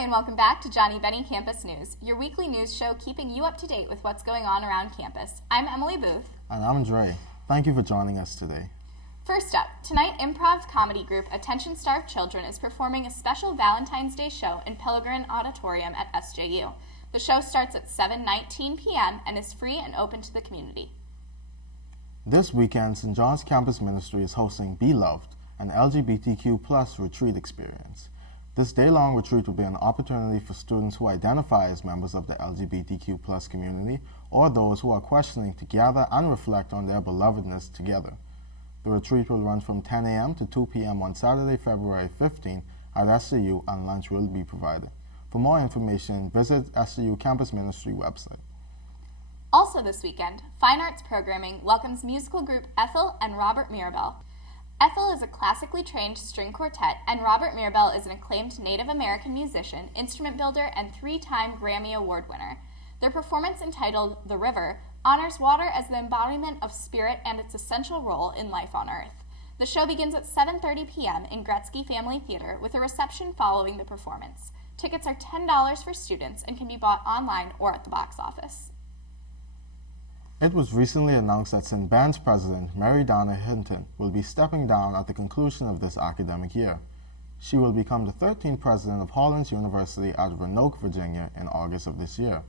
and welcome back to Johnnie Bennie Campus News, your weekly news show keeping you up to date with what's going on around campus. I'm Emily Booth. And I'm Dre. Thank you for joining us today. First up, tonight improv comedy group Attention Starved Children is performing a special Valentine's Day show in Pilgrim Auditorium at SJU. The show starts at 7:19 p.m. and is free and open to the community. This weekend, St. John's Campus Ministry is hosting Be Loved, an LGBTQ+ retreat experience. This day-long retreat will be an opportunity for students who identify as members of the LGBTQ+ community or those who are questioning to gather and reflect on their belovedness together. The retreat will run from 10 a.m. to 2 p.m. on Saturday, February 15 at SJU, and lunch will be provided. For more information, visit SJU Campus Ministry website. Also this weekend, Fine Arts Programming welcomes musical group Ethel and Robert Mirabel. Ethel is a classically trained string quartet, and Robert Mirabel is an acclaimed Native American musician, instrument builder, and 3-time Grammy Award winner. Their performance, entitled The River, honors water as the embodiment of spirit and its essential role in life on Earth. The show begins at 7:30 p.m. in Gretzky Family Theater with a reception following the performance. Tickets are $10 for students and can be bought online or at the box office. It was recently announced that St. Ben's president, Mary Donna Hinton, will be stepping down at the conclusion of this academic year. She will become the 13th president of Hollins University at Roanoke, Virginia in August of this year.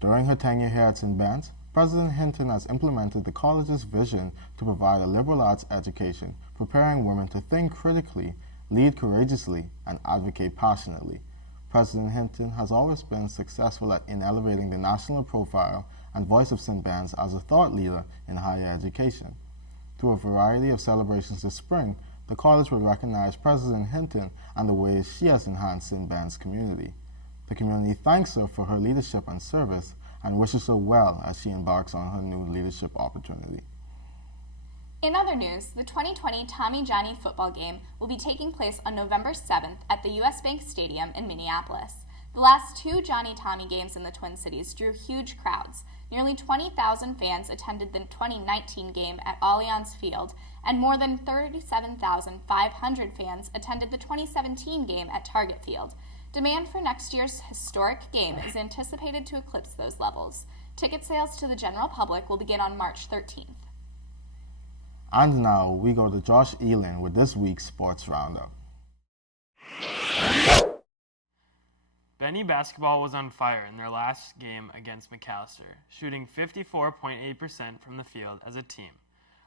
During her tenure here at St. Ben's, President Hinton has implemented the college's vision to provide a liberal arts education, preparing women to think critically, lead courageously, and advocate passionately. President Hinton has always been successful in elevating the national profile and voice of St. Ben's as a thought leader in higher education. Through a variety of celebrations this spring, the college will recognize President Hinton and the ways she has enhanced St. Ben's community. The community thanks her for her leadership and service and wishes her well as she embarks on her new leadership opportunity. In other news, the 2020 Tommie Johnnie football game will be taking place on November 7th at the U.S. Bank Stadium in Minneapolis. The last 2 Johnnie-Tommie games in the Twin Cities drew huge crowds. Nearly 20,000 fans attended the 2019 game at Allianz Field, and more than 37,500 fans attended the 2017 game at Target Field. Demand for next year's historic game is anticipated to eclipse those levels. Ticket sales to the general public will begin on March 13th. And now we go to Josh Elin with this week's Sports RoundUp. Benny basketball was on fire in their last game against McAllister, shooting 54.8% from the field as a team.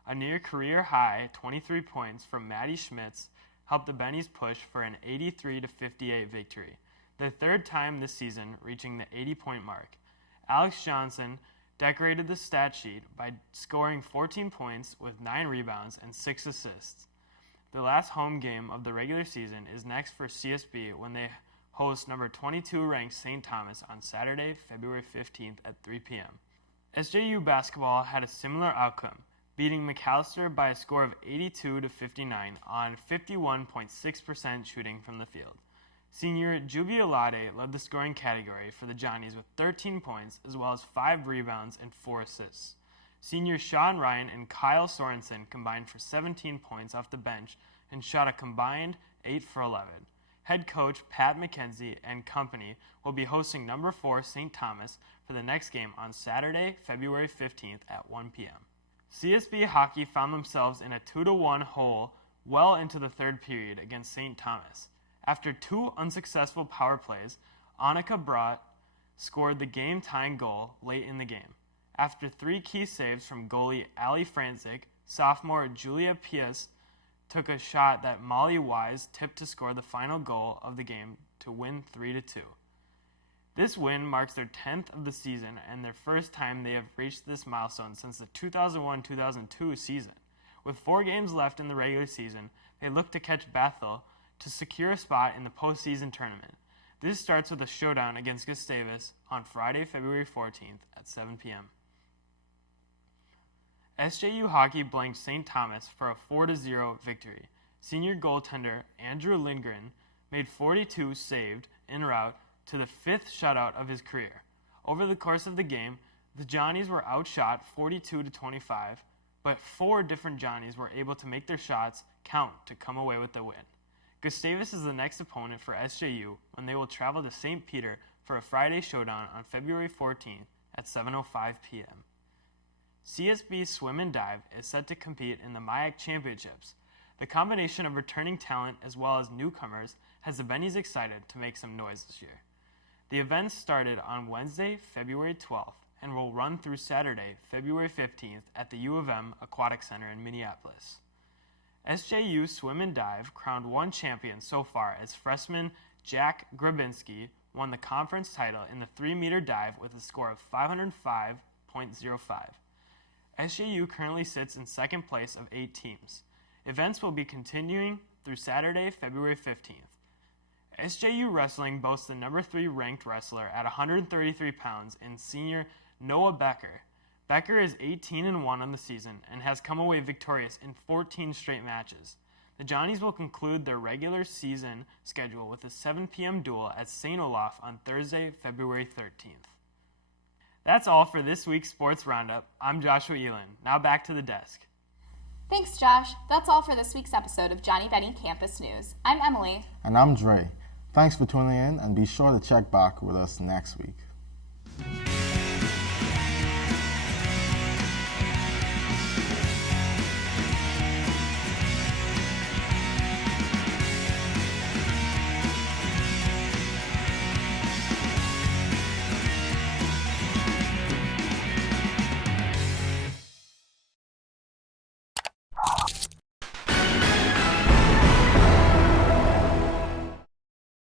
A near career high 23 points from Maddie Schmitz helped the Bennies push for an 83-58 victory, their 3rd time this season reaching the 80-point mark. Alex Johnson decorated the stat sheet by scoring 14 points with 9 rebounds and 6 assists. The last home game of the regular season is next for CSB when they host number 22 ranked St. Thomas on Saturday, February 15th at 3 p.m. SJU basketball had a similar outcome, beating McAllister by a score of 82-59 on 51.6% shooting from the field. Senior Jubialade led the scoring category for the Johnnies with 13 points as well as 5 rebounds and 4 assists. Senior Sean Ryan and Kyle Sorensen combined for 17 points off the bench and shot a combined 8 for 11. Head coach Pat McKenzie and company will be hosting number 4 St. Thomas for the next game on Saturday, February 15th at 1 p.m. CSB hockey found themselves in a 2-1 hole well into the 3rd period against St. Thomas. After 2 unsuccessful power plays, Annika Brott scored the game-tying goal late in the game. After 3 key saves from goalie Ali Franzik, sophomore Julia Pius took a shot that Molly Wise tipped to score the final goal of the game to win 3-2. This win marks their 10th of the season and their first time they have reached this milestone since the 2001-2002 season. With 4 games left in the regular season, they look to catch Bethel to secure a spot in the postseason tournament. This starts with a showdown against Gustavus on Friday, February 14th at 7 p.m. SJU hockey blanked St. Thomas for a 4-0 victory. Senior goaltender Andrew Lindgren made 42 saved en route to the 5th shutout of his career. Over the course of the game, the Johnnies were outshot 42-25, but 4 different Johnnies were able to make their shots count to come away with the win. Gustavus is the next opponent for SJU when they will travel to St. Peter for a Friday showdown on February 14th at 7:05 p.m. CSB Swim and Dive is set to compete in the MIAC Championships. The combination of returning talent as well as newcomers has the Bennies excited to make some noise this year. The event started on Wednesday, February 12th, and will run through Saturday, February 15th at the U of M Aquatic Center in Minneapolis. SJU Swim and Dive crowned one champion so far as freshman Jack Grabinski won the conference title in the 3-meter dive with a score of 505.05. SJU currently sits in second place of 8 teams. Events will be continuing through Saturday, February 15th. SJU Wrestling boasts the number 3 ranked wrestler at 133 pounds in senior Noah Becker. Becker is 18-1 on the season and has come away victorious in 14 straight matches. The Johnnies will conclude their regular season schedule with a 7 p.m. duel at St. Olaf on Thursday, February 13th. That's all for this week's Sports Roundup. I'm Joshua Elin. Now back to the desk. Thanks, Josh. That's all for this week's episode of Johnnie Bennie Campus News. I'm Emily. And I'm Dre. Thanks for tuning in, and be sure to check back with us next week.